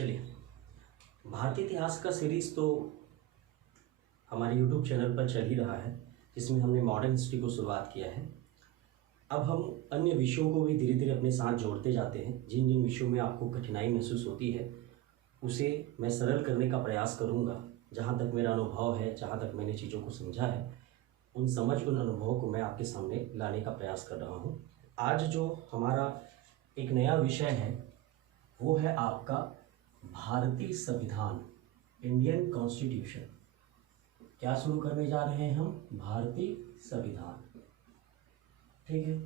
चलिए, भारतीय इतिहास का सीरीज़ तो हमारे यूट्यूब चैनल पर चल ही रहा है, जिसमें हमने मॉडर्न हिस्ट्री को शुरुआत किया है। अब हम अन्य विषयों को भी धीरे धीरे अपने साथ जोड़ते जाते हैं। जिन जिन विषयों में आपको कठिनाई महसूस होती है उसे मैं सरल करने का प्रयास करूँगा। जहाँ तक मेरा अनुभव है, जहाँ तक मैंने चीज़ों को समझा है, उन अनुभवों को मैं आपके सामने लाने का प्रयास कर रहा हूँ। आज जो हमारा एक नया विषय है वो है आपका भारतीय संविधान, इंडियन कॉन्स्टिट्यूशन। क्या शुरू करने जा रहे हैं हम? भारतीय संविधान। ठीक है।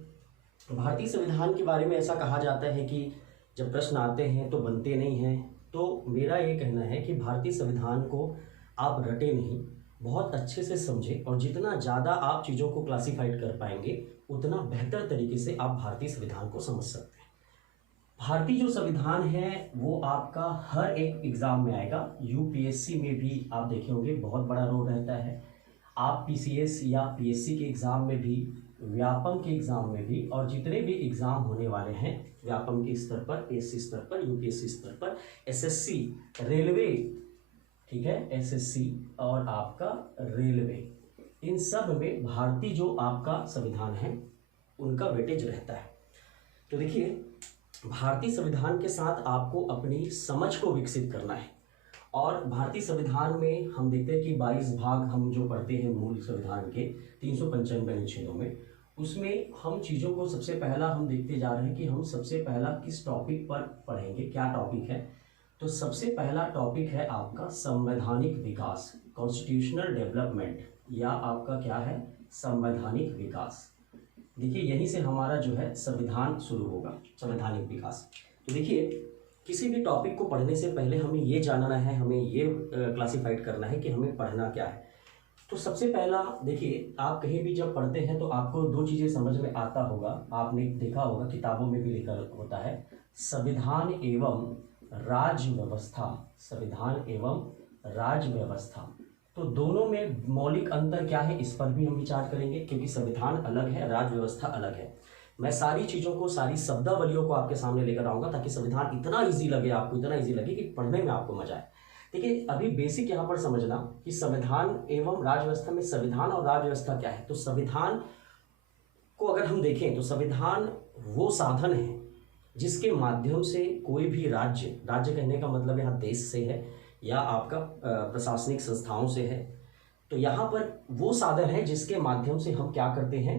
भारतीय संविधान के बारे में ऐसा कहा जाता है कि जब प्रश्न आते हैं तो बनते नहीं हैं। तो मेरा ये कहना है कि भारतीय संविधान को आप रटे नहीं, बहुत अच्छे से समझें, और जितना ज़्यादा आप चीज़ों को क्लासीफाइड कर पाएंगे उतना बेहतर तरीके से आप भारतीय संविधान को समझ सकते हैं। भारतीय जो संविधान है वो आपका हर एक एग्ज़ाम में आएगा। यूपीएससी में भी आप देखे होंगे बहुत बड़ा रोल रहता है। आप पीसीएस या पीएससी के एग्ज़ाम में भी, व्यापम के एग्ज़ाम में भी, और जितने भी एग्ज़ाम होने वाले हैं व्यापम के स्तर पर, एससी स्तर पर, यूपीएससी स्तर पर, एसएससी, रेलवे, ठीक है, एसएससी और आपका रेलवे, इन सब में भारतीय जो आपका संविधान है उनका वेटेज रहता है। तो देखिए, भारतीय संविधान के साथ आपको अपनी समझ को विकसित करना है। और भारतीय संविधान में हम देखते हैं कि 22 भाग हम जो पढ़ते हैं मूल संविधान के 395 अनुच्छेदों में, उसमें हम चीज़ों को सबसे पहला हम देखते जा रहे हैं कि हम सबसे पहला किस टॉपिक पर पढ़ेंगे, क्या टॉपिक है। तो सबसे पहला टॉपिक है आपका संवैधानिक विकास, कॉन्स्टिट्यूशनल डेवलपमेंट, या आपका क्या है, संवैधानिक विकास। देखिए, यहीं से हमारा जो है संविधान शुरू होगा, संवैधानिक विकास। तो देखिए, किसी भी टॉपिक को पढ़ने से पहले हमें ये जानना है, हमें ये क्लासीफाइड करना है कि हमें पढ़ना क्या है। तो सबसे पहला देखिए, आप कहीं भी जब पढ़ते हैं तो आपको दो चीज़ें समझ में आता होगा, आपने देखा होगा, किताबों में भी लिखा होता है, संविधान एवं राज्य व्यवस्था। संविधान एवं राज्य व्यवस्था, तो दोनों में मौलिक अंतर क्या है, इस पर भी हम विचार करेंगे, क्योंकि संविधान अलग है, राज्य व्यवस्था अलग है। मैं सारी चीज़ों को, सारी शब्दावलियों को आपके सामने लेकर आऊँगा ताकि संविधान इतना ईजी लगे आपको, इतना ईजी लगे कि पढ़ने में आपको मजा आए। देखिए, अभी बेसिक यहाँ पर समझना कि संविधान एवं राज्य व्यवस्था में संविधान और राज्य व्यवस्था क्या है। तो संविधान को अगर हम देखें तो संविधान वो साधन है जिसके माध्यम से कोई भी राज्य कहने का मतलब यहाँ देश से है या आपका प्रशासनिक संस्थाओं से है। तो यहाँ पर वो साधन है जिसके माध्यम से हम क्या करते हैं,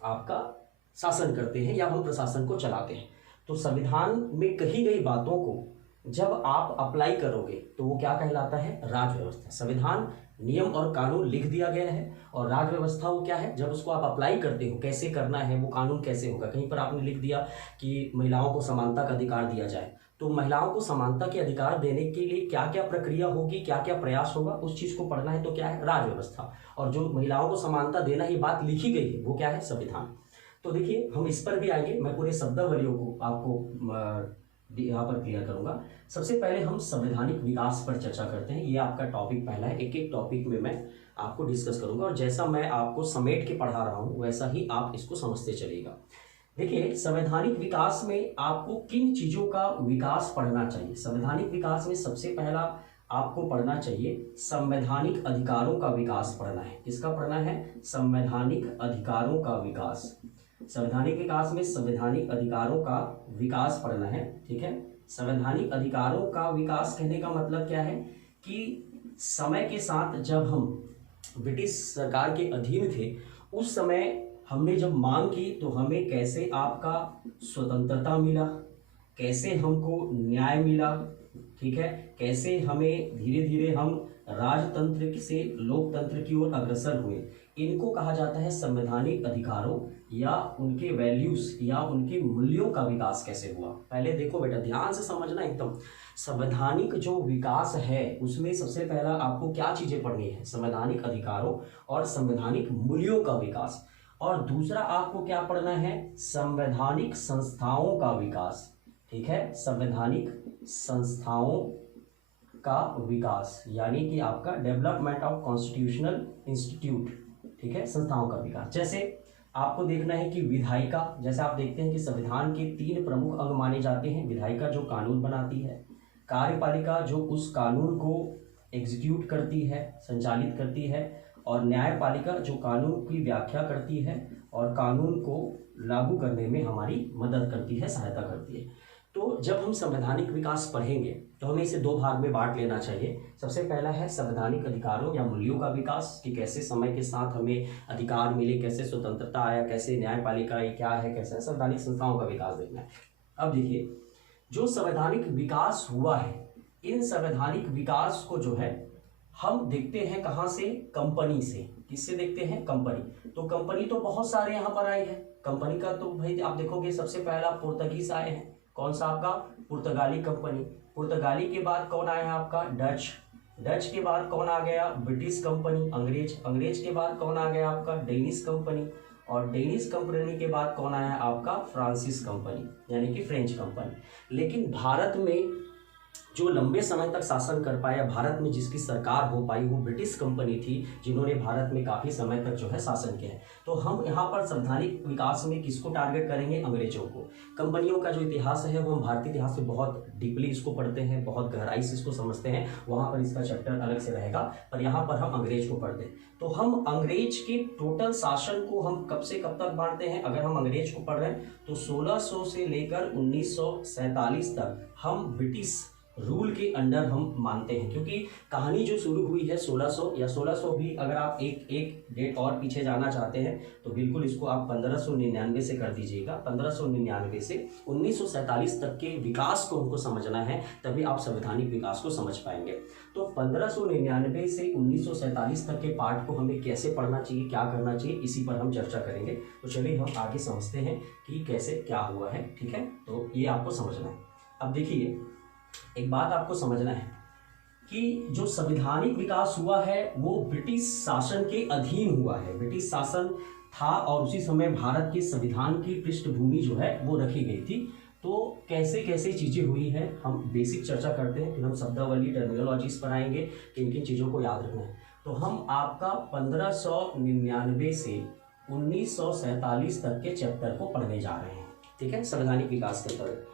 आपका शासन करते हैं या हम प्रशासन को चलाते हैं। तो संविधान में कही गई बातों को जब आप अप्लाई करोगे तो वो क्या कहलाता है, राज्य व्यवस्था। संविधान नियम और कानून लिख दिया गया है, और राज्य व्यवस्था वो क्या है, जब उसको आप अप्लाई करते हो, कैसे करना है, वो कानून कैसे होगा। कहीं पर आपने लिख दिया कि महिलाओं को समानता का अधिकार दिया जाए, तो महिलाओं को समानता के अधिकार देने के लिए क्या क्या प्रक्रिया होगी, क्या क्या प्रयास होगा, उस चीज़ को पढ़ना है। तो क्या है, राज्य व्यवस्था। और जो महिलाओं को समानता देना ही बात लिखी गई है वो क्या है, संविधान। तो देखिए, हम इस पर भी आएंगे, मैं पूरे शब्दावलियों को आपको यहाँ पर क्लियर करूंगा। सबसे पहले हम संवैधानिक विकास पर चर्चा करते हैं। ये आपका टॉपिक पहला है, एक एक टॉपिक में मैं आपको डिस्कस करूंगा, और जैसा मैं आपको समेट के पढ़ा रहा हूँ वैसा ही आप इसको समझते चलिएगा। देखिए, संवैधानिक विकास में आपको किन चीज़ों का विकास पढ़ना चाहिए। संवैधानिक विकास में सबसे पहला आपको पढ़ना चाहिए संवैधानिक अधिकारों का विकास पढ़ना है। किसका पढ़ना है, संवैधानिक अधिकारों का विकास। संवैधानिक विकास में संवैधानिक अधिकारों का विकास पढ़ना है, ठीक है। संवैधानिक अधिकारों का विकास कहने का मतलब क्या है कि समय के साथ जब हम ब्रिटिश सरकार के अधीन थे उस समय हमने जब मांग की तो हमें कैसे आपका स्वतंत्रता मिला, कैसे हमको न्याय मिला, ठीक है, कैसे हमें धीरे धीरे हम राजतंत्र से लोकतंत्र की ओर अग्रसर हुए। इनको कहा जाता है संवैधानिक अधिकारों, या उनके वैल्यूज या उनके मूल्यों का विकास कैसे हुआ। पहले देखो बेटा, ध्यान से समझना एकदम। संवैधानिक जो विकास है उसमें सबसे पहला आपको क्या चीजें पढ़नी है, संवैधानिक अधिकारों और संवैधानिक मूल्यों का विकास। और दूसरा आपको क्या पढ़ना है, संवैधानिक संस्थाओं का विकास, ठीक है, संवैधानिक संस्थाओं का विकास, यानी कि आपका डेवलपमेंट ऑफ कॉन्स्टिट्यूशनल इंस्टीट्यूट, ठीक है, संस्थाओं का विकास। जैसे आपको देखना है कि विधायिका, जैसे आप देखते हैं कि संविधान के 3 प्रमुख अंग माने जाते हैं। विधायिका जो कानून बनाती है, कार्यपालिका जो उस कानून को एग्जीक्यूट करती है, संचालित करती है, और न्यायपालिका जो कानून की व्याख्या करती है और कानून को लागू करने में हमारी मदद करती है, सहायता करती है। तो जब हम संवैधानिक विकास पढ़ेंगे तो हमें इसे दो भाग में बांट लेना चाहिए। सबसे पहला है संवैधानिक अधिकारों या मूल्यों का विकास, कि कैसे समय के साथ हमें अधिकार मिले, कैसे स्वतंत्रता आया, कैसे न्यायपालिका क्या है, कैसे संवैधानिक संस्थाओं का विकास देखना है। अब देखिए, जो संवैधानिक विकास हुआ है, इन संवैधानिक विकास को जो है हम देखते हैं कहाँ से, कंपनी से। किससे देखते हैं? कंपनी। तो कंपनी तो बहुत सारे यहाँ पर आए हैं। कंपनी का तो भाई आप देखोगे सबसे पहला पुर्तगीज आए हैं। कौन सा आपका? पुर्तगाली कंपनी। पुर्तगाली के बाद कौन आया है आपका? डच। डच के बाद कौन आ गया? ब्रिटिश कंपनी, अंग्रेज। अंग्रेज के बाद कौन आ गया आपका? Danish company. और डेनिश कंपनी के बाद कौन आया आपका? फ्रांसिस कंपनी, यानी कि फ्रेंच कंपनी। लेकिन भारत में जो लंबे समय तक शासन कर पाया, भारत में जिसकी सरकार हो पाई, वो ब्रिटिश कंपनी थी, जिन्होंने भारत में काफी समय तक जो है शासन किया है। तो हम यहाँ पर संवैधानिक विकास में किसको टारगेट करेंगे? अंग्रेजों को। कंपनियों का जो इतिहास है वो हम भारतीय इतिहास से बहुत डीपली इसको पढ़ते हैं, बहुत गहराई से इसको समझते हैं, वहाँ पर इसका चैप्टर अलग से रहेगा, पर यहाँ पर हम अंग्रेज को पढ़ते हैं। तो हम अंग्रेज के टोटल शासन को हम कब से कब तक बांटते हैं? अगर हम अंग्रेज को पढ़ रहे हैं तो 1600 से लेकर 1947 तक हम ब्रिटिश रूल के अंडर हम मानते हैं, क्योंकि कहानी जो शुरू हुई है 1600 या 1600 भी, अगर आप एक डेट और पीछे जाना चाहते हैं तो बिल्कुल इसको आप 1599 से कर दीजिएगा। 1599 से 1947 तक के विकास को हमको समझना है, तभी आप संवैधानिक विकास को समझ पाएंगे। तो 1599 से 1947 तक के पार्ट को हमें कैसे पढ़ना चाहिए, क्या करना चाहिए, इसी पर हम चर्चा करेंगे। तो चलिए हम आगे समझते हैं कि कैसे क्या हुआ है। ठीक है, तो ये आपको समझना है। अब देखिए, एक बात आपको समझना है कि जो संवैधानिक विकास हुआ है वो ब्रिटिश शासन के अधीन हुआ है। ब्रिटिश शासन था और उसी समय भारत के संविधान की पृष्ठभूमि जो है वो रखी गई थी। तो कैसे कैसे चीज़ें हुई है हम बेसिक चर्चा करते हैं, फिर हम शब्दावली टर्मिनोलॉजीज पर आएंगे, किन किन चीज़ों को याद रखना है। तो हम आपका 1599 से 1947 तक के चैप्टर को पढ़ने जा रहे हैं। ठीक है, संवैधानिक विकास के तहत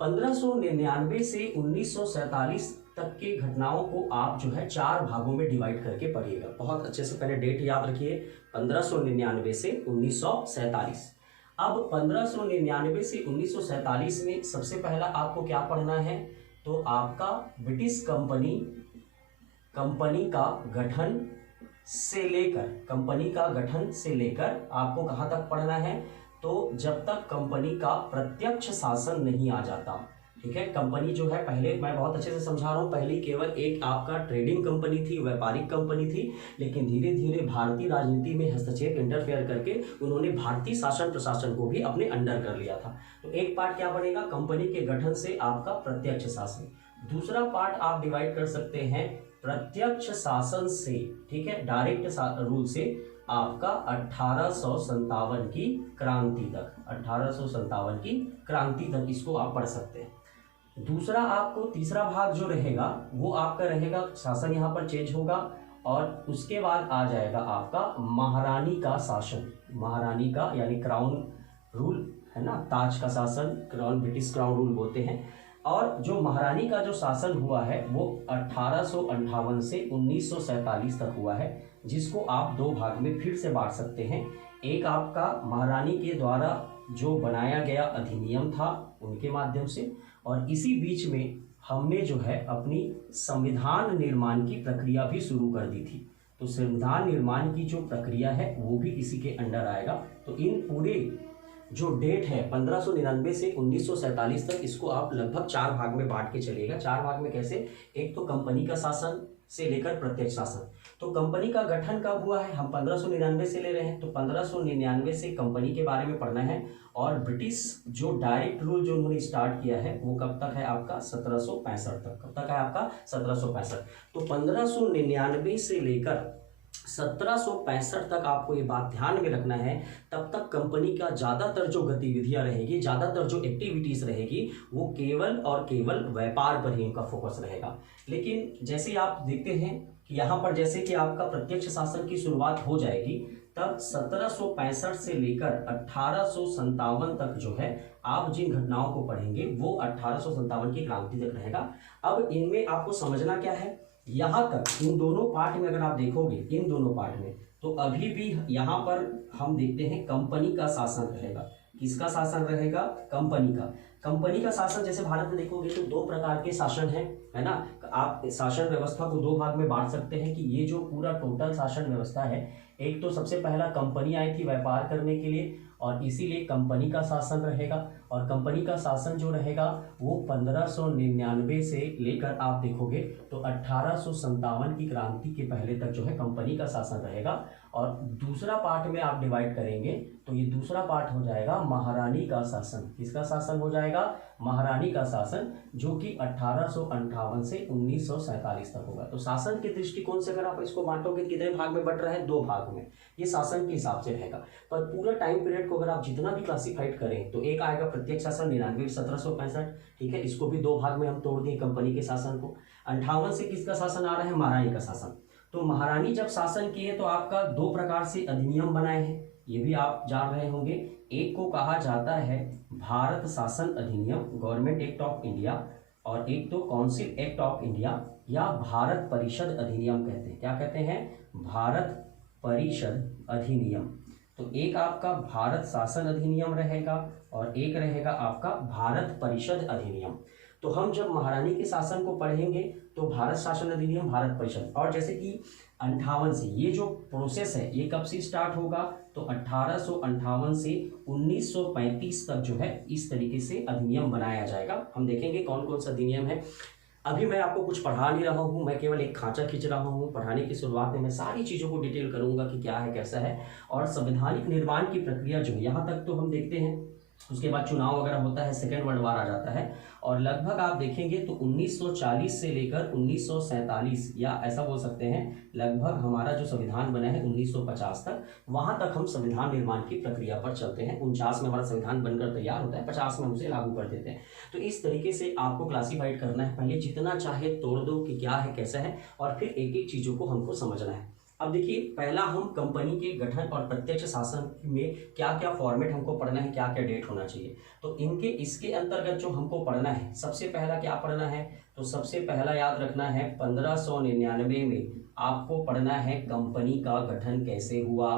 1599 से 1947 तक की घटनाओं को आप जो है 4 भागों में डिवाइड करके पढ़िएगा। बहुत अच्छे से पहले डेट याद रखिए, 1599 से 1947। अब 1599 से 1947 में सबसे पहला आपको क्या पढ़ना है? तो आपका ब्रिटिश कंपनी का गठन से लेकर आपको कहाँ तक पढ़ना है? तो जब तक कंपनी का प्रत्यक्ष शासन नहीं आ जाता। ठीक है, कंपनी जो है, पहले मैं बहुत अच्छे से समझा रहा हूँ, पहले केवल एक आपका ट्रेडिंग कंपनी थी, व्यापारिक कंपनी थी, लेकिन धीरे धीरे भारतीय राजनीति में हस्तक्षेप, इंटरफेयर करके उन्होंने भारतीय शासन प्रशासन को भी अपने अंडर कर लिया था। तो एक पार्ट क्या बनेगा? कंपनी के गठन से आपका प्रत्यक्ष शासन। दूसरा पार्ट आप डिवाइड कर सकते हैं प्रत्यक्ष शासन से, ठीक है, डायरेक्ट रूल से आपका 1857 की क्रांति तक, 1857 की क्रांति तक इसको आप पढ़ सकते हैं। दूसरा आपको तीसरा भाग जो रहेगा वो आपका रहेगा, शासन यहाँ पर चेंज होगा, और उसके बाद आ जाएगा आपका महारानी का शासन। महारानी का यानी क्राउन रूल है ना, ताज का शासन, क्राउन, ब्रिटिश क्राउन रूल बोलते हैं। और जो महारानी का जो शासन हुआ है वो 1858 से 1947 तक हुआ है, जिसको आप 2 भाग में फिर से बांट सकते हैं। एक आपका महारानी के द्वारा जो बनाया गया अधिनियम था उनके माध्यम से, और इसी बीच में हमने जो है अपनी संविधान निर्माण की प्रक्रिया भी शुरू कर दी थी। तो संविधान निर्माण की जो प्रक्रिया है वो भी इसी के अंडर आएगा। तो इन पूरे जो डेट है 1599 से 1947 तक, इसको आप लगभग 4 भाग में बांट के चलिएगा। 4 भाग में कैसे? एक तो कंपनी का शासन से लेकर प्रत्यक्ष शासन। तो कंपनी का गठन कब हुआ है? हम 1599 से ले रहे हैं, तो 1599 से कंपनी के बारे में पढ़ना है। और ब्रिटिश जो डायरेक्ट रूल जो उन्होंने स्टार्ट किया है वो कब तक है आपका? 1765 तक। कब तक है आपका? 1765। तो 1599 से लेकर 1765 तक आपको ये बात ध्यान में रखना है। तब तक कंपनी का ज़्यादातर जो गतिविधियां रहेगी, ज़्यादातर जो एक्टिविटीज़ रहेगी, वो केवल और केवल व्यापार पर ही उनका फोकस रहेगा। लेकिन जैसे आप देखते हैं कि यहाँ पर जैसे कि आपका प्रत्यक्ष शासन की शुरुआत हो जाएगी, तब 1765 से लेकर 1857 तक जो है आप जिन घटनाओं को पढ़ेंगे वो 1857 की क्रांति तक रहेगा। अब इनमें आपको समझना क्या है, यहाँ तक इन दोनों पार्ट में अगर आप देखोगे, इन दोनों पार्ट में तो अभी भी यहाँ पर हम देखते हैं कंपनी का शासन रहेगा। किसका शासन रहेगा? कंपनी का। कंपनी का शासन जैसे भारत में देखोगे तो दो प्रकार के शासन है ना। आप शासन व्यवस्था को दो भाग में बांट सकते हैं कि ये जो पूरा टोटल शासन व्यवस्था है, एक तो सबसे पहला कंपनी आई थी व्यापार करने के लिए और इसीलिए कंपनी का शासन रहेगा। और कंपनी का शासन जो रहेगा वो 1599 से लेकर आप देखोगे तो 1857 की क्रांति के पहले तक जो है कंपनी का शासन रहेगा। और दूसरा पार्ट में आप डिवाइड करेंगे तो ये दूसरा पार्ट हो जाएगा महारानी का शासन। किसका शासन हो जाएगा? महारानी का शासन, जो कि 1858 से 1947 तक होगा। तो शासन के दृष्टिकोण से अगर आप इसको बांटोगे कितने भाग में बट रहा है? दो भाग में। ये शासन के हिसाब से रहेगा। पर पूरा टाइम पीरियड को अगर आप जितना भी क्लासिफाइड करें तो एक आएगा प्रत्यक्ष शासन 99 1765, ठीक है, इसको भी दो भाग में हम तोड़ दिए कंपनी के शासन को। 58 से किसका शासन आ रहा है? महारानी का शासन। तो महारानी जब शासन किए तो आपका दो प्रकार से अधिनियम बनाए हैं, ये भी आप जान रहे होंगे। एक को कहा जाता है भारत शासन अधिनियम, गवर्नमेंट एक्ट ऑफ इंडिया, और एक तो काउंसिल एक्ट ऑफ इंडिया या भारत परिषद अधिनियम कहते हैं। क्या कहते हैं? भारत परिषद अधिनियम। तो एक आपका भारत शासन अधिनियम रहेगा और एक रहेगा आपका भारत परिषद अधिनियम। तो हम जब महारानी के शासन को पढ़ेंगे तो भारत शासन अधिनियम, भारत परिषद, और जैसे कि 58 से ये जो प्रोसेस है ये कब से स्टार्ट होगा? तो 1858 से 1935 तक जो है इस तरीके से अधिनियम बनाया जाएगा। हम देखेंगे कौन कौन सा अधिनियम है। अभी मैं आपको कुछ पढ़ा नहीं रहा हूँ, मैं केवल एक खांचा खींच रहा हूँ। पढ़ाने की शुरुआत में मैं सारी चीज़ों को डिटेल करूँगा कि क्या है कैसा है। और संवैधानिक निर्माण की प्रक्रिया जो है यहाँ तक तो हम देखते हैं। उसके बाद चुनाव वगैरह होता है, सेकेंड वर्ल्ड वार आ जाता है, और लगभग आप देखेंगे तो 1940 से लेकर 1947 या ऐसा बोल सकते हैं लगभग हमारा जो संविधान बना है 1950 तक, वहाँ तक हम संविधान निर्माण की प्रक्रिया पर चलते हैं। 49 में हमारा संविधान बनकर तैयार होता है, 50 में हम उसे लागू कर देते हैं। तो इस तरीके से आपको क्लासीफाइड करना है, पहले जितना चाहे तोड़ दो कि क्या है कैसा है, और फिर एक एक चीज़ों को हमको समझना है। अब देखिए, पहला हम कंपनी के गठन और प्रत्यक्ष शासन में क्या क्या फॉर्मेट हमको पढ़ना है, क्या क्या डेट होना चाहिए। तो इसके अंतर्गत जो हमको पढ़ना है, सबसे पहला क्या पढ़ना है? तो सबसे पहला याद रखना है 1599 में आपको पढ़ना है कंपनी का गठन कैसे हुआ,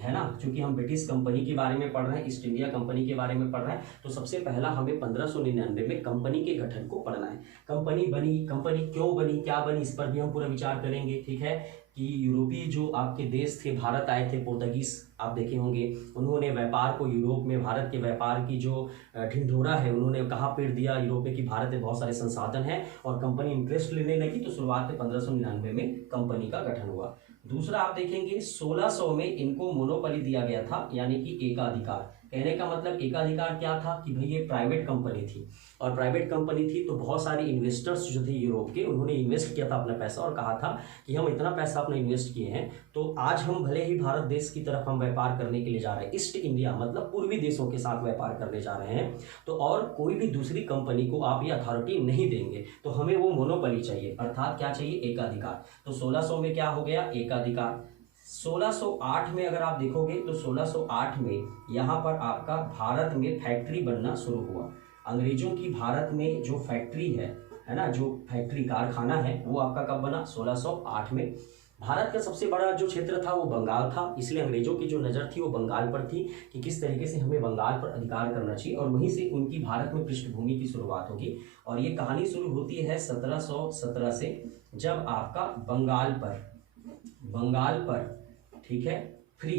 है ना। क्योंकि हम ब्रिटिश कंपनी के बारे में पढ़ रहे हैं, ईस्ट इंडिया कंपनी के बारे में पढ़ रहे हैं, तो सबसे पहला हमें 1599 में कंपनी के गठन को पढ़ना है। कंपनी बनी, कंपनी क्यों बनी, क्या बनी, इस पर भी हम पूरा विचार करेंगे, ठीक है। कि यूरोपीय जो आपके देश थे, भारत आए थे पोर्तुगीज, आप देखे होंगे, उन्होंने व्यापार को यूरोप में, भारत के व्यापार की जो ढिंढोरा है उन्होंने कहाँ पेड़ दिया यूरोप में कि भारत में बहुत सारे संसाधन हैं, और कंपनी इंटरेस्ट लेने लगी। तो शुरुआत में 1599 में कंपनी का गठन हुआ। दूसरा आप देखेंगे 1600 में इनको मोनोपोली दिया गया था, यानी कि एकाधिकार। कहने का मतलब एकाधिकार क्या था कि भाई ये प्राइवेट कंपनी थी, और प्राइवेट कंपनी थी तो बहुत सारे इन्वेस्टर्स जो थे यूरोप के, उन्होंने इन्वेस्ट किया था अपना पैसा और कहा था कि हम इतना पैसा अपना इन्वेस्ट किए हैं तो आज हम भले ही भारत देश की तरफ हम व्यापार करने के लिए जा रहे हैं, ईस्ट इंडिया मतलब पूर्वी देशों के साथ व्यापार करने जा रहे हैं, तो और कोई भी दूसरी कंपनी को आप ये अथॉरिटी नहीं देंगे, तो हमें वो मोनोपोली चाहिए, अर्थात क्या चाहिए? एकाधिकार। तो 1600 में क्या हो गया? एकाधिकार। 1608 में अगर आप देखोगे तो 1608 में यहाँ पर आपका भारत में फैक्ट्री बनना शुरू हुआ। अंग्रेजों की भारत में जो फैक्ट्री है ना, जो फैक्ट्री कारखाना है, वो आपका कब बना? 1608 में। भारत का सबसे बड़ा जो क्षेत्र था वो बंगाल था, इसलिए अंग्रेजों की जो नज़र थी वो बंगाल पर थी कि किस तरीके से हमें बंगाल पर अधिकार करना चाहिए, और वहीं से उनकी भारत में पृष्ठभूमि की शुरुआत होगी। और ये कहानी शुरू होती है 1717 से, जब आपका बंगाल पर ठीक है फ्री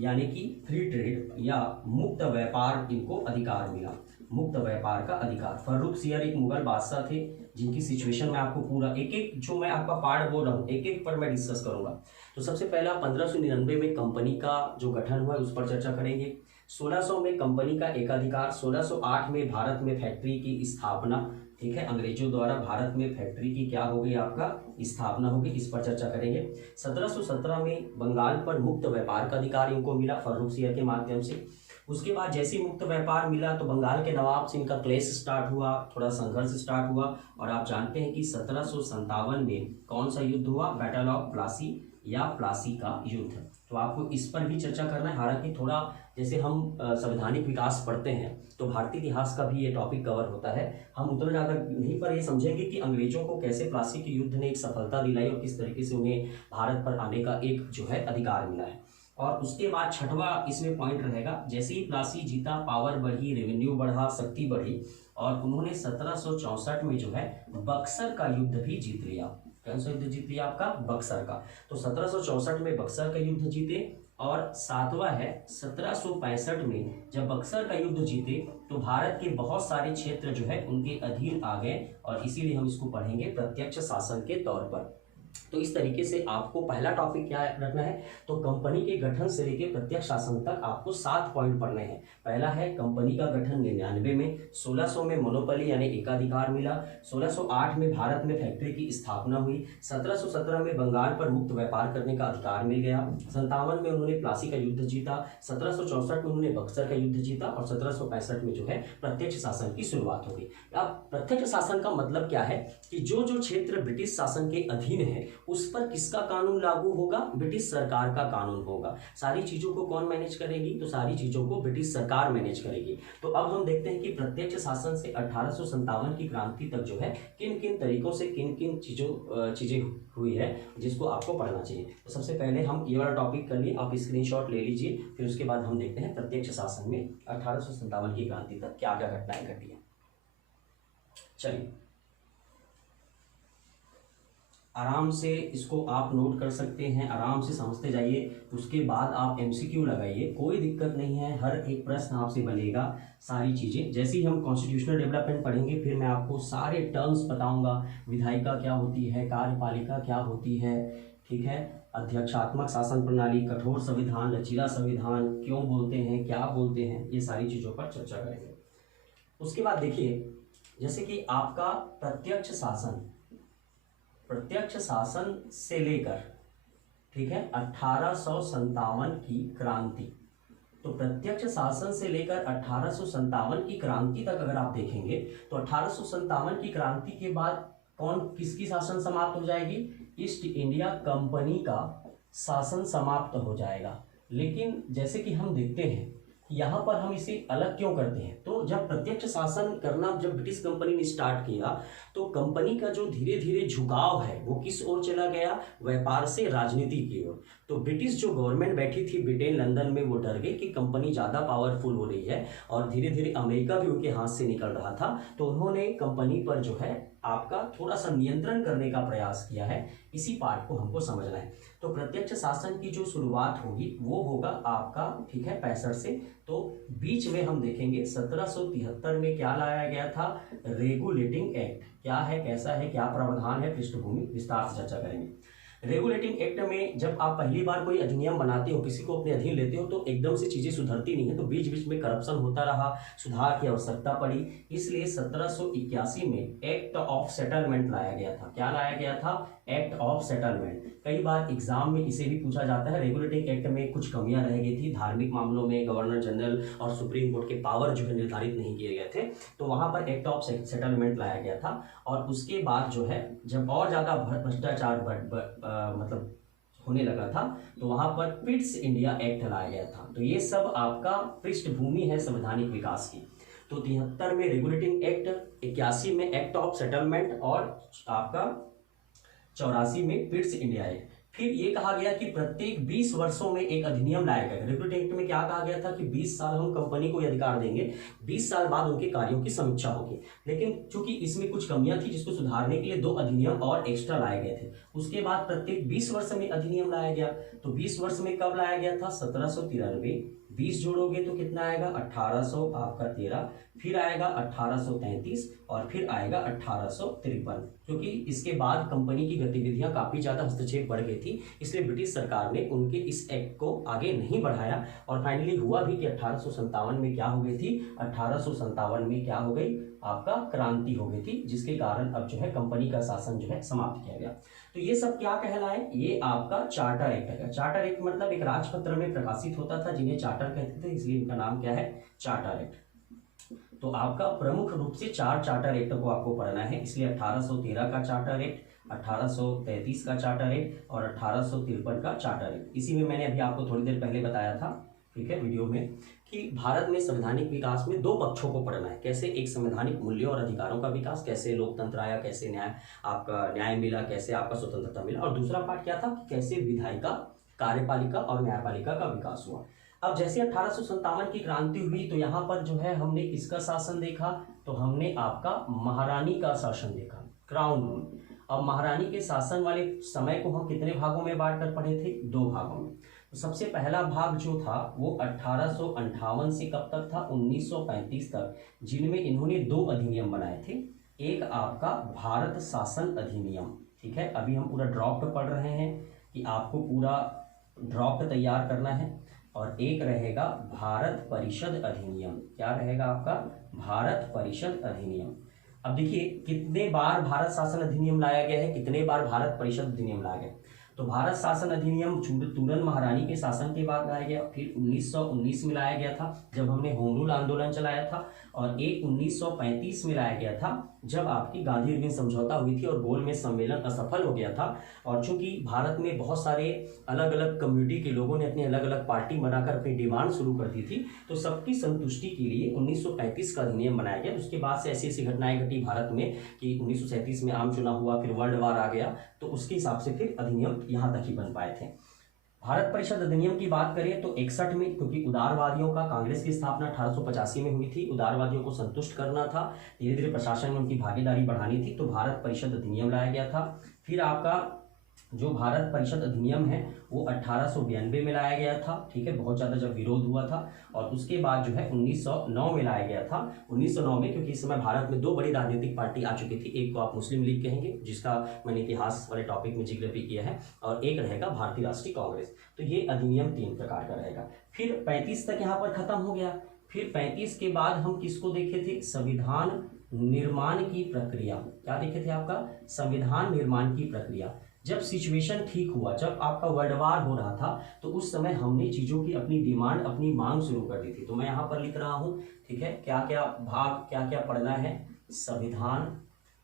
यानी कि फ्री ट्रेड या मुक्त व्यापार इनको अधिकार मिला, मुक्त व्यापार का अधिकार। फर्रुखसियर एक मुगल बादशाह थे जिनकी सिचुएशन में आपको पूरा एक एक जो मैं आपका पार्ट बोल रहा हूँ एक एक पर मैं डिस्कस करूंगा। तो सबसे पहला 1599 में कंपनी का जो गठन हुआ उस पर चर्चा करेंगे। 1600 में कंपनी का एकाधिकार, 1608 में भारत में फैक्ट्री की स्थापना, ठीक है, अंग्रेजों द्वारा भारत में फैक्ट्री की क्या हो गई? आपका स्थापना होगी, इस पर चर्चा करेंगे। 1717 में बंगाल पर मुक्त व्यापार का अधिकार इनको मिला फर्रुखसियर के माध्यम से। उसके बाद जैसे मुक्त व्यापार मिला तो बंगाल के नवाब से इनका क्लेश स्टार्ट हुआ, थोड़ा संघर्ष स्टार्ट हुआ, और आप जानते हैं कि 1757 में कौन सा युद्ध हुआ? बैटल ऑफ प्लासी या प्लासी का युद्ध। तो आपको इस पर भी चर्चा करना है। हालांकि थोड़ा जैसे हम संवैधानिक विकास पढ़ते हैं तो भारतीय इतिहास का भी ये टॉपिक कवर होता है, हम उतना ज़्यादा नहीं, पर ये समझेंगे कि अंग्रेजों को कैसे प्लासी के युद्ध ने एक सफलता दिलाई और किस तरीके से उन्हें भारत पर आने का एक जो है अधिकार मिला है। और उसके बाद छठवां इसमें पॉइंट रहेगा, जैसे ही प्लासी जीता पावर बढ़ी, रेवेन्यू बढ़ा, शक्ति बढ़ी, और उन्होंने 1764 में जो है बक्सर का युद्ध भी जीत लिया। कौन सा युद्ध जीत लिया आपका? बक्सर का। तो 1764 में बक्सर का युद्ध जीते। और सातवां है 1765 में जब बक्सर का युद्ध जीते तो भारत के बहुत सारे क्षेत्र जो है उनके अधीन आ गए, और इसीलिए हम इसको पढ़ेंगे प्रत्यक्ष शासन के तौर पर। तो इस तरीके से आपको पहला टॉपिक क्या रखना है, तो कंपनी के गठन से लेकर प्रत्यक्ष शासन तक आपको 7 पॉइंट पढ़ने हैं। पहला है कंपनी का गठन 99 में, 1600 में मोनोपोली यानी एकाधिकार मिला, 1608 में भारत में फैक्ट्री की स्थापना हुई, 1717 में बंगाल पर मुक्त व्यापार करने का अधिकार मिल गया, 57 में उन्होंने प्लासी का युद्ध जीता, 1764 में उन्होंने बक्सर का युद्ध जीता, और 1765 में जो है प्रत्यक्ष शासन की शुरुआत हो गई। अब प्रत्यक्ष शासन का मतलब क्या है कि जो जो क्षेत्र ब्रिटिश शासन के अधीन है उस पर किसका कानून लागू होगा? ब्रिटिश सरकार का कानून होगा। सारी चीजों को कौन मैनेज करेगी? तो सारी चीजों को ब्रिटिश सरकार मैनेज करेगी। तो अब हम देखते हैं कि प्रत्यक्ष शासन से 1857 की क्रांति तक जो है किन किन तरीकों से किन किन चीजें हुई है जिसको आपको पढ़ना चाहिए। तो सबसे पहले हम ये वाला टॉपिक कर लिए, आप स्क्रीनशॉट ले लीजिए, फिर उसके बाद हम देखते हैं प्रत्यक्ष शासन में 1857 की क्रांति तक क्या क्या घटनाएं घटी है। चलिए आराम से इसको आप नोट कर सकते हैं, आराम से समझते जाइए, उसके बाद आप एमसीक्यू लगाइए, कोई दिक्कत नहीं है, हर एक प्रश्न आपसे बनेगा। सारी चीज़ें जैसे ही हम कॉन्स्टिट्यूशनल डेवलपमेंट पढ़ेंगे फिर मैं आपको सारे टर्म्स बताऊंगा, विधायिका क्या होती है, कार्यपालिका क्या होती है, ठीक है, अध्यक्षात्मक शासन प्रणाली, कठोर संविधान, लचीला संविधान क्यों बोलते हैं, क्या बोलते हैं, ये सारी चीज़ों पर चर्चा करेंगे। उसके बाद देखिए जैसे कि आपका प्रत्यक्ष शासन से लेकर, ठीक है, 1857 की क्रांति, तो प्रत्यक्ष शासन से लेकर 1857 की क्रांति तक अगर आप देखेंगे तो 1857 की क्रांति के बाद किसकी शासन समाप्त हो जाएगी? ईस्ट इंडिया कंपनी का शासन समाप्त हो जाएगा। लेकिन जैसे कि हम देखते हैं यहाँ पर हम इसे अलग क्यों करते हैं, तो जब प्रत्यक्ष शासन करना जब ब्रिटिश कंपनी ने स्टार्ट किया तो कंपनी का जो धीरे धीरे झुकाव है वो किस ओर चला गया? व्यापार से राजनीति की ओर। तो ब्रिटिश जो गवर्नमेंट बैठी थी ब्रिटेन लंदन में, वो डर गई कि कंपनी ज़्यादा पावरफुल हो रही है और धीरे धीरे अमेरिका भी उनके हाथ से निकल रहा था, तो उन्होंने कंपनी पर जो है आपका थोड़ा सा नियंत्रण करने का प्रयास किया है। इसी पार्ट को हमको समझना है। तो प्रत्यक्ष शासन की जो शुरुआत होगी वो होगा आपका, ठीक है, 65 से। तो बीच में हम देखेंगे 1773 में क्या लाया गया था? Regulating act. क्या है, कैसा है, क्या प्रावधान है, पृष्ठभूमि विस्तार से चर्चा करेंगे। रेगुलेटिंग एक्ट में जब आप पहली बार कोई अधिनियम बनाते हो, किसी को अपने अधीन लेते हो, तो एकदम से चीजें सुधरती नहीं है, तो बीच बीच में करप्शन होता रहा, सुधार की आवश्यकता पड़ी। इसलिए 1781 में एक्ट ऑफ सेटलमेंट लाया गया था। क्या लाया गया था? Act of settlement. कई बार एग्जाम में इसे भी पूछा जाता है। रेगुलेटिंग एक्ट में कुछ कमियां रह गई थी, धार्मिक मामलों में गवर्नर जनरल और सुप्रीम कोर्ट के पावर जो है निर्धारित नहीं किए गए थे, तो वहां पर एक्ट ऑफ सेटलमेंट लाया गया था। और उसके बाद जो है जब और ज्यादा भ्रष्टाचार मतलब होने लगा था तो वहां पर पिट्स इंडिया एक्ट लाया गया था। तो ये सब आपका पृष्ठभूमि है संवैधानिक विकास की। तो 73 में रेगुलेटिंग एक्ट, 81 में एक्ट ऑफ सेटलमेंट और आपका 84 में पिट्स इंडिया एक्ट। फिर ये कहा गया कि प्रत्येक 20 वर्षों में एक अधिनियम लाया गया। रेगुलेटिंग एक्ट में क्या कहा गया था कि 20 साल हम कंपनी को अधिकार देंगे, 20 साल बाद उनके कार्यों की समीक्षा होगी। लेकिन चूंकि इसमें कुछ कमियां थी जिसको सुधारने के लिए 2 अधिनियम और एक्स्ट्रा लाए गए थे। उसके बाद प्रत्येक 20 वर्ष में अधिनियम लाया गया। तो 20 वर्ष में कब लाया गया था? 1793। 20 जोड़ोगे तो कितना आएगा? 1800 आपका 13, फिर आएगा 1833 और फिर आएगा 1853। क्योंकि इसके बाद कंपनी की गतिविधियां काफी ज्यादा हस्तक्षेप बढ़ गई थी, इसलिए ब्रिटिश सरकार ने उनके इस एक्ट को आगे नहीं बढ़ाया। और फाइनली हुआ भी कि 1857 में क्या हो गई थी? 1857 में क्या हो गई? आपका क्रांति हो गई थी, जिसके कारण अब जो है कंपनी का शासन जो है समाप्त किया गया। तो ये सब क्या कहलाए? ये आपका चार्टर एक्ट है। चार्टर एक्ट मतलब एक राजपत्र में प्रकाशित होता था, जिन्हें चार्टर कहते थे, इसलिए इनका नाम क्या है? Charter act. तो आपका प्रमुख रूप से 4 चार्टर एक्ट को आपको पढ़ना है, इसलिए 1813 का चार्टर एक्ट, 1833 का चार्टर एक्ट और 1853 का चार्टर एक्ट। इसी में मैंने अभी आपको थोड़ी देर पहले बताया था, ठीक है, वीडियो में, कि भारत में संवैधानिक विकास में दो पक्षों को पढ़ना है। कैसे एक संवैधानिक मूल्यों और अधिकारों का विकास, कैसे लोकतंत्र आया, कैसे न्याय मिला, कैसे आपका स्वतंत्रता मिला, और दूसरा पार्ट क्या था कि कैसे विधायिका, कार्यपालिका और न्यायपालिका का विकास हुआ। अब जैसे 1857 की क्रांति हुई तो यहाँ पर जो है हमने किसका शासन देखा, तो हमने आपका महारानी का शासन देखा, क्राउन रूल। अब महारानी के शासन वाले समय को हम कितने भागों में बांट कर पढ़े थे, दो भागों में। तो सबसे पहला भाग जो था वो 1858 से कब तक था, 1935 तक, जिनमें इन्होंने दो अधिनियम बनाए थे। एक आपका भारत शासन अधिनियम, ठीक है, अभी हम पूरा ड्राफ्ट पढ़ रहे हैं कि आपको पूरा ड्राफ्ट तैयार करना है, और एक रहेगा भारत परिषद अधिनियम। क्या रहेगा आपका, भारत परिषद अधिनियम। अब देखिए कितने बार भारत शासन अधिनियम लाया गया है, कितने बार भारत परिषद अधिनियम लाया गया। तो भारत शासन अधिनियम तुरंत महारानी के शासन के बाद लाया गया, फिर 1919 में लाया गया था जब हमने होम रूल आंदोलन चलाया था, और एक 1935 में लाया गया था जब आपकी गांधी इरविन समझौता हुई थी और गोल में सम्मेलन असफल हो गया था। और चूंकि भारत में बहुत सारे अलग अलग कम्युनिटी के लोगों ने अपनी अलग अलग पार्टी बनाकर अपनी डिमांड शुरू कर दी थी, तो सबकी संतुष्टि के लिए 1935 का अधिनियम बनाया गया। उसके बाद से ऐसी ऐसी घटनाएं घटी भारत में कि 1937 में आम चुनाव हुआ, फिर वर्ल्ड वार आ गया, तो उसके हिसाब से फिर अधिनियम यहाँ तक ही बन पाए थे। भारत परिषद अधिनियम की बात करें तो 61 में, क्योंकि उदारवादियों का कांग्रेस की स्थापना 1885 में हुई थी, उदारवादियों को संतुष्ट करना था, धीरे धीरे प्रशासन में उनकी भागीदारी बढ़ानी थी, तो भारत परिषद अधिनियम लाया गया था। फिर आपका जो भारत परिषद अधिनियम है वो 1892 में लाया गया था, ठीक है, बहुत ज़्यादा जब विरोध हुआ था, और उसके बाद जो है 1909 में लाया गया था। 1909 में, क्योंकि इस समय भारत में दो बड़ी राजनीतिक पार्टी आ चुकी थी, एक तो आप मुस्लिम लीग कहेंगे जिसका मैंने इतिहास वाले टॉपिक में जिक्र भी किया है, और एक रहेगा भारतीय राष्ट्रीय कांग्रेस। तो ये अधिनियम 3 प्रकार का रहेगा। फिर 35 तक यहाँ पर खत्म हो गया। फिर 35 के बाद हम किसको देखे थे, संविधान निर्माण की प्रक्रिया। क्या देखे थे आपका, संविधान निर्माण की प्रक्रिया। जब सिचुएशन ठीक हुआ, जब आपका वर्ल्ड वार हो रहा था, तो उस समय हमने चीज़ों की अपनी डिमांड, अपनी मांग शुरू कर दी थी। तो मैं यहाँ पर लिख रहा हूँ, ठीक है, क्या क्या भाग, क्या क्या पढ़ना है। संविधान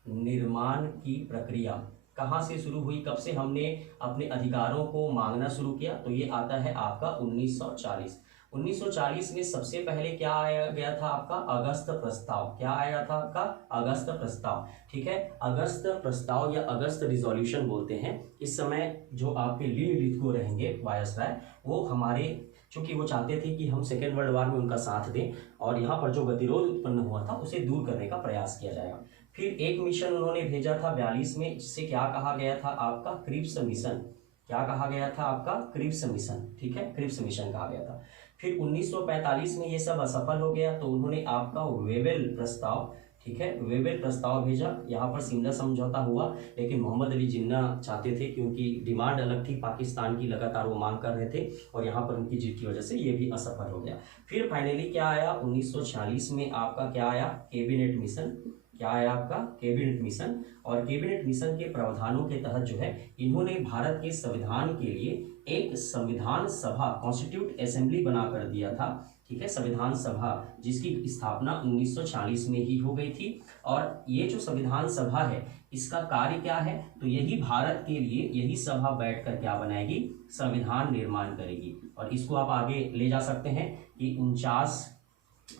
निर्माण की प्रक्रिया कहाँ से शुरू हुई, कब से हमने अपने अधिकारों को मांगना शुरू किया, तो ये आता है आपका 1940। 1940 में सबसे पहले क्या आया गया था आपका, अगस्त प्रस्ताव। क्या आया था आपका, अगस्त प्रस्ताव, ठीक है। अगस्त प्रस्ताव या अगस्त रिजोल्यूशन बोलते हैं। इस समय जो आपके ली लिथगो रहेंगे वायसराय, वो हमारे, चूंकि वो चाहते थे कि हम सेकेंड वर्ल्ड वार में उनका साथ दें, और यहाँ पर जो गतिरोध उत्पन्न हुआ था उसे दूर करने का प्रयास किया जाएगा। फिर एक मिशन उन्होंने भेजा था 42 में, जिससे क्या कहा गया था आपका, क्रिप्स मिशन। क्या कहा गया था आपका, क्रिप्स मिशन, ठीक है, क्रिप्स मिशन कहा गया था। फिर 1945 में ये सब असफल हो गया, तो उन्होंने आपका वेवेल प्रस्ताव, ठीक है, वेवेल प्रस्ताव भेजा। यहाँ पर सिमला समझौता हुआ, लेकिन मोहम्मद अली जिन्ना चाहते थे, क्योंकि डिमांड अलग थी पाकिस्तान की, लगातार वो मांग कर रहे थे, और यहाँ पर उनकी जीत की वजह से ये भी असफल हो गया। फिर फाइनली क्या आया, 1946 में आपका क्या आया, कैबिनेट मिशन। क्या आया आपका, कैबिनेट मिशन। और कैबिनेट मिशन के प्रावधानों के तहत जो है इन्होंने भारत के संविधान के लिए एक संविधान सभा, कॉन्स्टिट्यूट असेंबली बना कर दिया था, ठीक है, संविधान सभा, जिसकी स्थापना 1940 में ही हो गई थी। और ये जो संविधान सभा है, इसका कार्य क्या है, तो यही भारत के लिए यही सभा बैठकर क्या बनाएगी, संविधान निर्माण करेगी। और इसको आप आगे ले जा सकते हैं कि 49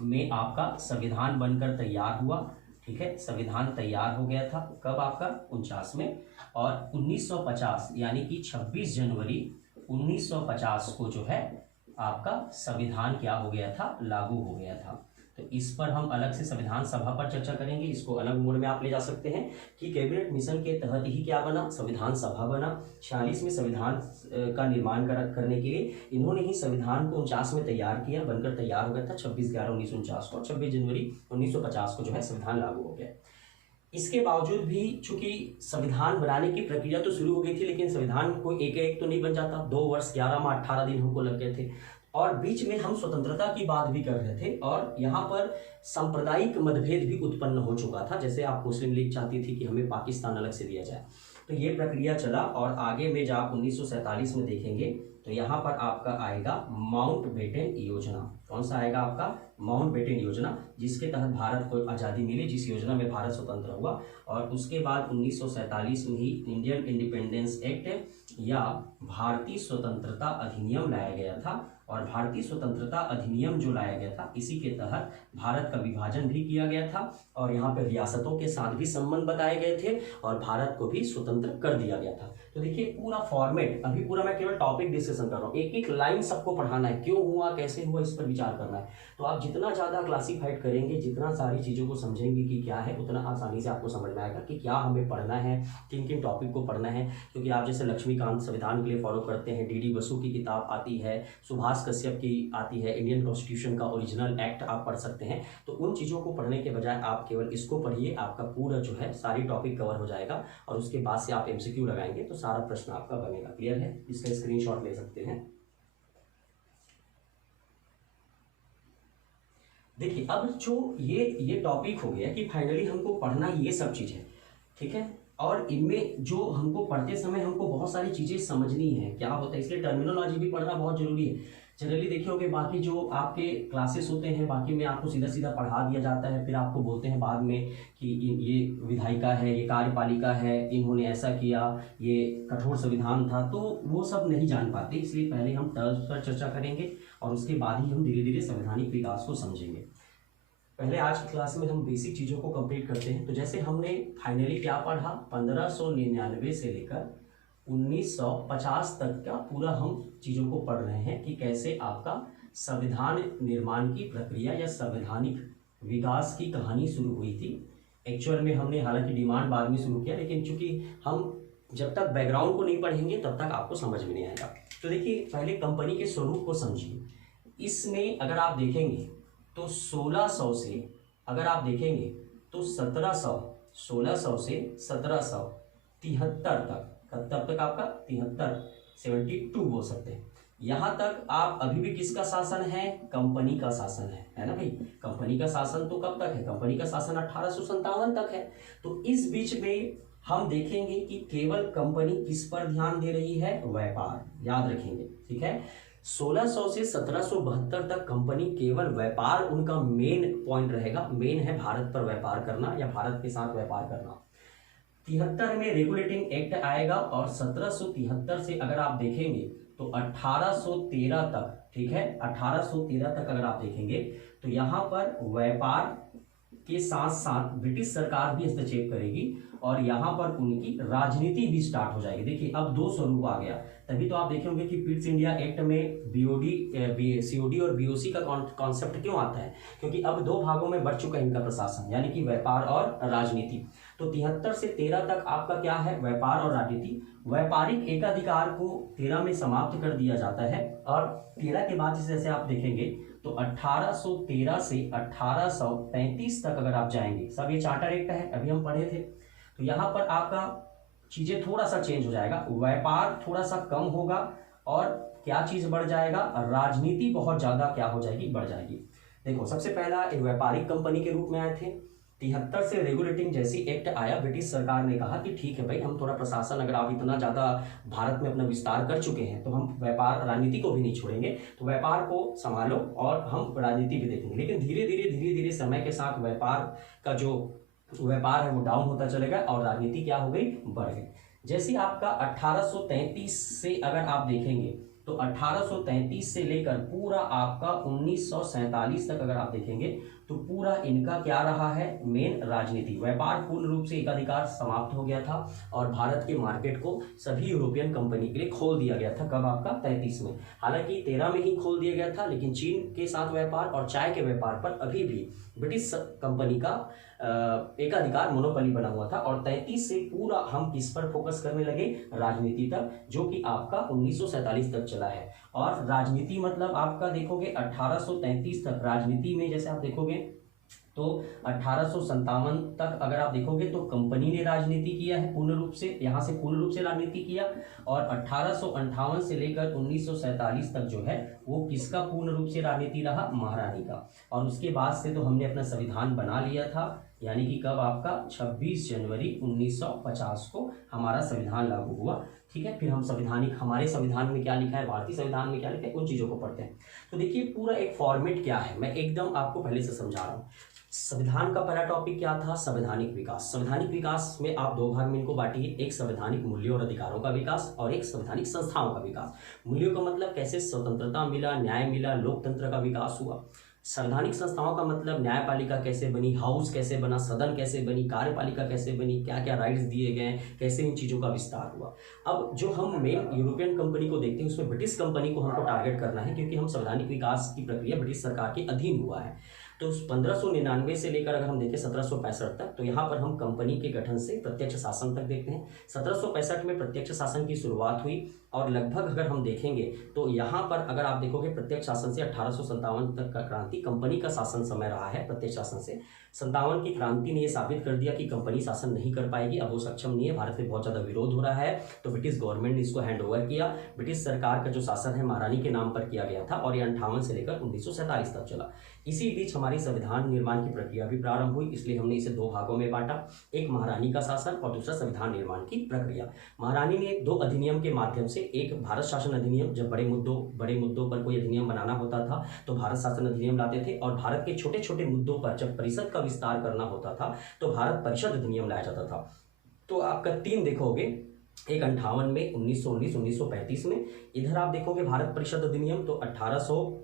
में आपका संविधान बनकर तैयार हुआ, ठीक है, संविधान तैयार हो गया था कब आपका, 49 में। और 1950 यानी कि 26 जनवरी 1950 को जो है आपका संविधान क्या हो गया था, लागू हो गया था। तो इस पर हम अलग से संविधान सभा पर चर्चा करेंगे, इसको अलग मोड में आप ले जा सकते हैं कि कैबिनेट मिशन के तहत ही क्या बना, संविधान सभा बना। 46 में संविधान का निर्माण करने के लिए इन्होंने ही संविधान को 49 में तैयार किया, बनकर तैयार हो गया था 26/11/1949 को। 26 जनवरी 1950 को जो है संविधान लागू हो गया। इसके बावजूद भी चूंकि संविधान बनाने की प्रक्रिया तो शुरू हो गई थी, लेकिन संविधान को एक एक तो नहीं बन जाता, 2 वर्ष 11 माह 18 दिन हमको लग गए थे, और बीच में हम स्वतंत्रता की बात भी कर रहे थे, और यहाँ पर सांप्रदायिक मतभेद भी उत्पन्न हो चुका था। जैसे आप मुस्लिम लीग चाहती थी कि हमें पाकिस्तान अलग से दिया जाए, तो ये प्रक्रिया चला। और आगे में जब आप 1947 में देखेंगे तो यहाँ पर आपका आएगा माउंटबेटन योजना। कौन सा आएगा आपका माउंटबेटन योजना, जिसके तहत भारत को आज़ादी मिली, जिस योजना में भारत स्वतंत्र हुआ। और उसके बाद 1947 में ही इंडियन इंडिपेंडेंस एक्ट या भारतीय स्वतंत्रता अधिनियम लाया गया था। और भारतीय स्वतंत्रता अधिनियम जो लाया गया था, इसी के तहत भारत का विभाजन भी किया गया था और यहाँ पे रियासतों के साथ भी संबंध बताए गए थे और भारत को भी स्वतंत्र कर दिया गया था। तो देखिए पूरा फॉर्मेट, अभी पूरा मैं केवल टॉपिक डिस्कशन कर रहा हूँ, एक एक लाइन सबको पढ़ाना है, क्यों हुआ, कैसे हुआ, इस पर विचार करना है। तो आप जितना ज़्यादा क्लासीफाइड करेंगे, जितना सारी चीज़ों को समझेंगे कि क्या है, उतना आसानी से आपको समझ में आएगा कि क्या हमें पढ़ना है, किन किन टॉपिक को पढ़ना है। क्योंकि आप जैसे लक्ष्मीकांत संविधान के लिए फॉलो करते हैं, डी बसु की किताब आती है, सुभाष कश्यप की आती है, इंडियन कॉन्स्टिट्यूशन का ओरिजिनल एक्ट आप पढ़ सकते हैं। तो उन चीज़ों को पढ़ने के बजाय आप केवल इसको पढ़िए, आपका पूरा जो है सारी टॉपिक कवर हो जाएगा और उसके बाद से आप MCQ लगाएंगे तो सारा प्रश्न आपका बनेगा। क्लियर है? इसका स्क्रीनशॉट ले सकते हैं। देखिए अब जो ये टॉपिक हो गया कि फाइनली हमको पढ़ना ये सब चीज़ है, ठीक है। और इनमें जो हमको पढ़ते समय हमको बहुत सारी चीज़ें समझनी है, क्या होता है, इसलिए टर्मिनोलॉजी भी पढ़ना बहुत जरूरी है। जनरली देखे होंगे बाकी जो आपके क्लासेस होते हैं, बाकी में आपको सीधा सीधा पढ़ा दिया जाता है, फिर आपको बोलते हैं बाद में कि ये विधायिका है, ये कार्यपालिका है, इन्होंने ऐसा किया, ये कठोर संविधान था, तो वो सब नहीं जान पाते। इसलिए पहले हम टर्म्स पर चर्चा करेंगे और उसके बाद ही हम धीरे धीरे संवैधानिक विकास को समझेंगे। पहले आज की क्लास में हम बेसिक चीज़ों को कंप्लीट करते हैं। तो जैसे हमने फाइनली क्या पढ़ा, 1599 से लेकर 1950 तक का पूरा हम चीज़ों को पढ़ रहे हैं कि कैसे आपका संविधान निर्माण की प्रक्रिया या संवैधानिक विकास की कहानी शुरू हुई थी। एक्चुअल में हमने हालांकि डिमांड बाद में शुरू किया, लेकिन चूंकि हम जब तक बैकग्राउंड को नहीं पढ़ेंगे तब तक आपको समझ में नहीं आएगा। तो देखिए पहले कंपनी के स्वरूप को समझिए। इसमें अगर आप देखेंगे तो 1600 से अगर आप देखेंगे तो 1600 से 1773 तक, तब तक आपका 72 बोल सकते हैं। यहाँ तक आप अभी भी किसका शासन है, कंपनी का शासन है ना भाई। कंपनी का शासन तो कब तक है, कंपनी का शासन 1857 तक है। तो इस बीच में हम देखेंगे कि केवल कंपनी किस पर ध्यान दे रही है, व्यापार, याद रखेंगे, ठीक है। 1600 से 1772 तक कंपनी केवल व्यापार उनका मेन पॉइंट रहेगा, मेन है भारत पर व्यापार करना या भारत के साथ व्यापार करना। 73 में रेगुलेटिंग एक्ट आएगा और 1773 से अगर आप देखेंगे तो 1813 तक, ठीक है, 1813 तक अगर आप देखेंगे तो यहाँ पर व्यापार के साथ साथ ब्रिटिश सरकार भी हस्तक्षेप करेगी और यहाँ पर उनकी राजनीति भी स्टार्ट हो जाएगी। देखिए अब दो स्वरूप आ गया, तभी तो आप देखेंगे कि पिट्स इंडिया एक्ट में COD और BOC का कॉन्सेप्ट क्यों आता है, क्योंकि अब दो भागों में बढ़ चुका है इनका प्रशासन, यानी कि व्यापार और राजनीति। तो 73 से 13 तक आपका क्या है, व्यापार और राजनीति। व्यापारिक एकाधिकार को 13 में समाप्त कर दिया जाता है और 13 के बाद जैसे आप देखेंगे तो 1813 से 1835 तक अगर आप जाएंगे, सब ये चार्टर एक्ट है, अभी हम पढ़े थे। तो यहाँ पर आपका चीजें थोड़ा सा चेंज हो जाएगा, व्यापार थोड़ा सा कम होगा और क्या चीज बढ़ जाएगा, राजनीति बहुत ज्यादा क्या हो जाएगी, बढ़ जाएगी। देखो सबसे पहला एक व्यापारिक कंपनी के रूप में आए थे। 73 से रेगुलेटिंग जैसी एक्ट आया, ब्रिटिश सरकार ने कहा कि ठीक है भाई, हम थोड़ा प्रशासन, अगर आप इतना ज़्यादा भारत में अपना विस्तार कर चुके हैं तो हम व्यापार राजनीति को भी नहीं छोड़ेंगे, तो व्यापार को संभालो और हम राजनीति भी देखेंगे। लेकिन धीरे धीरे समय के साथ व्यापार का जो व्यापार है वो डाउन होता चलेगा और राजनीति क्या हो गई, बढ़ गई। जैसे आपका 1833 से अगर आप देखेंगे तो 1833 से लेकर पूरा आपका 1947 तक अगर आप देखेंगे तो पूरा इनका क्या रहा है, मेन राजनीति। व्यापार पूर्ण रूप से एकाधिकार समाप्त हो गया था और भारत के मार्केट को सभी यूरोपियन कंपनी के लिए खोल दिया गया था। कब आपका 33 में, हालांकि 13 में ही खोल दिया गया था, लेकिन चीन के साथ व्यापार और चाय के व्यापार पर अभी भी ब्रिटिश कंपनी का एकाधिकार मोनोपोली बना हुआ था। और 33 से पूरा हम किस पर फोकस करने लगे, राजनीति तक, जो कि आपका 1947 तक चला है। और राजनीति मतलब आपका देखोगे 1833 तक राजनीति में जैसे आप देखोगे तो 1857 तक अगर आप देखोगे तो कंपनी ने राजनीति किया है पूर्ण रूप से, यहाँ से पूर्ण रूप से राजनीति किया। और 1858 से लेकर 1947 तक जो है वो किसका पूर्ण रूप से राजनीति रहा, महारानी का। और उसके बाद से तो हमने अपना संविधान बना लिया था, यानी कि कब आपका 26 जनवरी 1950 को हमारा संविधान लागू हुआ। ठीक है। फिर हम संविधानिक, हमारे संविधान में क्या लिखा है, भारतीय संविधान में क्या लिखा है, उन चीज़ों को पढ़ते हैं। तो देखिए पूरा एक फॉर्मेट क्या है, मैं एकदम आपको पहले से समझा रहा हूँ। संविधान का पहला टॉपिक क्या था, संवैधानिक विकास। संवैधानिक विकास में आप दो भाग में इनको बांटिए, एक संवैधानिक मूल्यों और अधिकारों का विकास और एक संवैधानिक संस्थाओं का विकास। मूल्यों का मतलब कैसे स्वतंत्रता मिला, न्याय मिला, लोकतंत्र का विकास हुआ। संवैधानिक संस्थाओं का मतलब न्यायपालिका कैसे बनी, हाउस कैसे बना, सदन कैसे बनी, कार्यपालिका कैसे बनी, क्या क्या राइट्स दिए गए, कैसे इन चीज़ों का विस्तार हुआ। अब जो हम मेन यूरोपियन कंपनी को देखते हैं उसमें ब्रिटिश कंपनी को हमको टारगेट करना है, क्योंकि हम संवैधानिक विकास की प्रक्रिया ब्रिटिश सरकार के अधीन हुआ है। तो 1599 से लेकर अगर हम देखें 1765 तक, तो यहाँ पर हम कंपनी के गठन से प्रत्यक्ष शासन तक देखते हैं। 1765 में प्रत्यक्ष शासन की शुरुआत हुई और लगभग अगर हम देखेंगे तो यहाँ पर अगर आप देखोगे प्रत्यक्ष शासन से 1857 तक का क्रांति कंपनी का शासन समय रहा है। प्रत्यक्ष शासन से 57 की क्रांति ने यह साबित कर दिया कि कंपनी शासन नहीं कर पाएगी, अब वो सक्षम नहीं है, भारत में बहुत ज़्यादा विरोध हो रहा है। तो ब्रिटिश गवर्नमेंट ने इसको हैंड ओवर किया। ब्रिटिश सरकार का जो शासन है महारानी के नाम पर किया गया था और ये 58 से लेकर 1947 तक चला। इसी बीच हमारी संविधान निर्माण की प्रक्रिया भी प्रारंभ हुई, इसलिए हमने इसे दो भागों में बांटा, एक महारानी का शासन और दूसरा संविधान निर्माण की प्रक्रिया। महारानी ने दो अधिनियम के माध्यम से, एक भारत शासन अधिनियम, जब बड़े मुद्दों पर कोई अधिनियम बनाना होता था तो भारत शासन अधिनियम लाते थे, और भारत के छोटे छोटे मुद्दों पर जब परिषद का विस्तार करना होता था तो भारत परिषद अधिनियम लाया जाता था। तो आपका तीन देखोगे, एक 58 में, 1919, 1935 में। इधर आप देखोगे भारत परिषद अधिनियम तो 1861,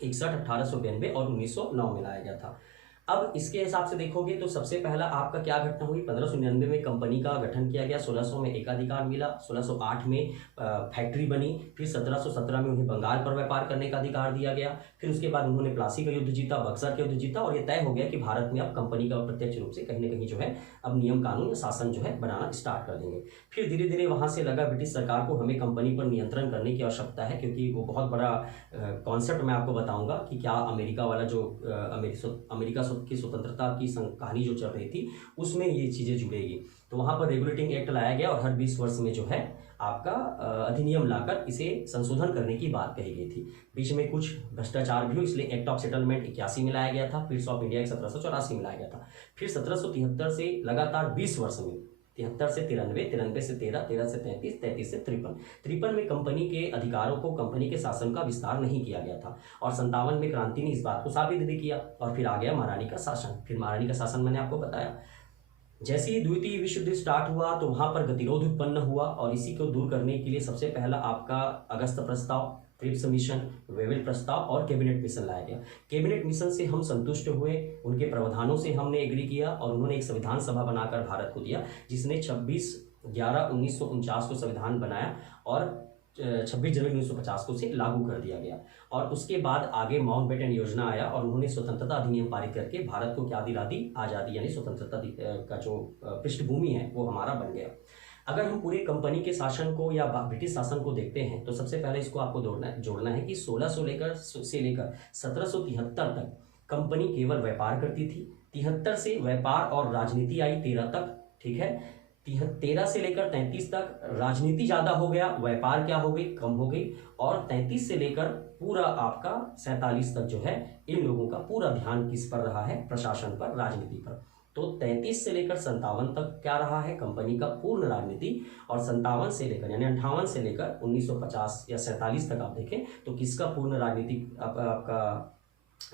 1892 और 1909 में लाया गया था। अब इसके हिसाब से देखोगे तो सबसे पहला आपका क्या घटना हुई, 1599 में कंपनी का गठन किया गया, 1600 में एकाधिकार मिला, 1608 में फैक्ट्री बनी, फिर 1717 में उन्हें बंगाल पर व्यापार करने का अधिकार दिया गया, फिर उसके बाद उन्होंने प्लासी का युद्ध जीता, बक्सर का युद्ध जीता, और ये तय हो गया कि भारत में अब कंपनी का प्रत्यक्ष रूप से कहीं ना कहीं जो है अब नियम कानून या शासन जो है बनाना स्टार्ट कर देंगे। फिर धीरे धीरे वहाँ से लगा ब्रिटिश सरकार को हमें कंपनी पर नियंत्रण करने की आवश्यकता है, क्योंकि वो बहुत बड़ा कॉन्सेप्ट मैं आपको बताऊंगा कि क्या अमेरिका वाला जो अमेरिका की स्वतंत्रता की कहानी जो चल रही थी उसमें ये चीज़ें जुड़ेगी। तो वहाँ पर रेगुलेटिंग एक्ट लाया गया और हर 20 वर्ष में जो है आपका अधिनियम लाकर इसे संशोधन करने की बात कही गई थी। बीच में कुछ भ्रष्टाचार भी हुई, इसलिए एक्ट ऑफ सेटलमेंट 81 में लाया गया था, पीस ऑफ इंडिया 1784 में लाया गया था। फिर 1773 से लगातार 20 वर्ष में 73 से 93, 93 से 13, 13 से 33, 33 से 53, 53 में कंपनी के अधिकारों को, कंपनी के शासन का विस्तार नहीं किया गया था, और 57 में क्रांति ने इस बात को साबित भी किया। और फिर आ गया महारानी का शासन। फिर महारानी का शासन मैंने आपको बताया, जैसे ही द्वितीय विश्व युद्ध स्टार्ट हुआ तो वहां पर गतिरोध उत्पन्न हुआ, और इसी को दूर करने के लिए सबसे पहला आपका अगस्त प्रस्ताव, क्रिप्स मिशन, वेवेल प्रस्ताव और कैबिनेट मिशन लाया गया। कैबिनेट मिशन से हम संतुष्ट हुए, उनके प्रावधानों से हमने एग्री किया, और उन्होंने एक संविधान सभा बनाकर भारत को दिया, जिसने 26/11/1949 को संविधान बनाया और 26 जनवरी 1950 को से लागू कर दिया गया। और उसके बाद आगे माउंटबेटन योजना आया और उन्होंने स्वतंत्रता अधिनियम पारित करके भारत को क्या दिला दी, आज़ादी, यानी स्वतंत्रता का जो पृष्ठभूमि है वो हमारा बन गया। अगर हम पूरे कंपनी के शासन को या ब्रिटिश शासन को देखते हैं तो सबसे पहले इसको आपको जोड़ना है कि 1600 से लेकर 1773 तक कंपनी केवल व्यापार करती थी। 73 से व्यापार और राजनीति आई 13 तक, ठीक है। 13 से लेकर 33 तक राजनीति ज़्यादा हो गया, व्यापार क्या हो गई, कम हो गई। और 33 से लेकर पूरा आपका 47 तक जो है इन लोगों का पूरा ध्यान किस पर रहा है, प्रशासन पर, राजनीति पर। तो 33 से लेकर 57 तक क्या रहा है, कंपनी का पूर्ण राजनीति। और 57 से लेकर यानी 58 से लेकर 1950 या 47 तक आप देखें तो किसका पूर्ण राजनीतिक आपका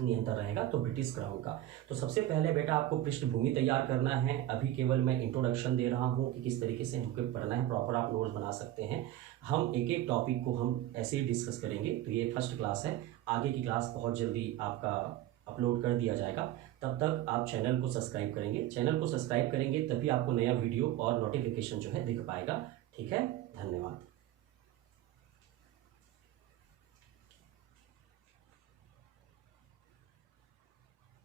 नियंत्रण रहेगा, तो ब्रिटिश क्राउन का। तो सबसे पहले बेटा आपको पृष्ठभूमि तैयार करना है। अभी केवल मैं इंट्रोडक्शन दे रहा हूँ कि किस तरीके से हमको पढ़ना है, प्रॉपर आप नोट्स बना सकते हैं। हम एक एक टॉपिक को हम ऐसे ही डिस्कस करेंगे। तो ये फर्स्ट क्लास है, आगे की क्लास बहुत जल्दी आपका अपलोड कर दिया जाएगा। तब तक आप चैनल को सब्सक्राइब करेंगे, चैनल को सब्सक्राइब करेंगे तभी आपको नया वीडियो और नोटिफिकेशन जो है दिख पाएगा। ठीक है, धन्यवाद।